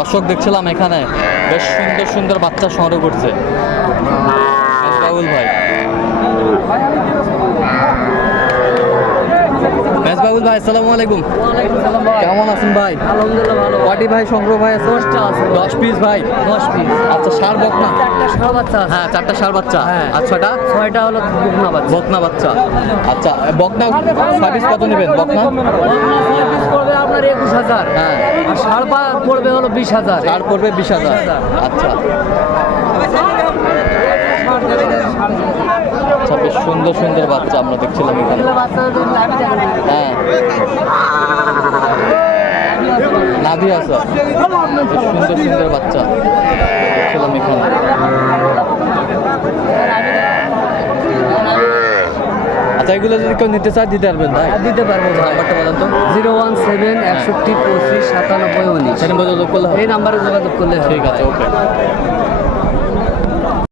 দর্শক দেখছিলাম এখানে বেশ সুন্দর সুন্দর বাচ্চা সংগ্রহ করছে মেজবাউল ভাই। মেজবাউল ভাই আসসালামু আলাইকুম। কেমন আছেন ভাই? আলহামদুলিল্লাহ ভালো। কয়টি ভাই সংগ্রহ ভাই আছে? 10টা আছে। 10 পিস ভাই? 10 পিস। আচ্ছা ষাঁড় বকনা? 4টা ষাঁড় বাচ্চা আছে। হ্যাঁ 4টা ষাঁড় বাচ্চা। হ্যাঁ। আর 6টা? 6টা হলো বকনা বাচ্চা। বকনা বাচ্চা। আচ্ছা বকনা 6 পিস কত নেবেন বকনা? বকনা 6 পিস পড়বে আপনার 21,000। হ্যাঁ। আর ষাঁড় পড়বে হলো 20,000। ষাঁড় পড়বে 20,000। আচ্ছা আচ্ছা বেশ সুন্দর সুন্দর বাচ্চা আমরা দেখছিলাম এখানে। হ্যাঁ নাভি আছে, বেশ সুন্দর সুন্দর বাচ্চা দেখছিলাম এখানে। আচ্ছা এগুলো যদি কেউ নিতে চায় দিতে পারবেন ভাই? দিতে পারবো ভাই। নাম্বারটা বলেন তো। 017 61 25 97 19। সেই নাম্বারে যোগাযোগ করলে হবে। এই নাম্বারে যোগাযোগ করলে হবে। ঠিক আছে ওকে।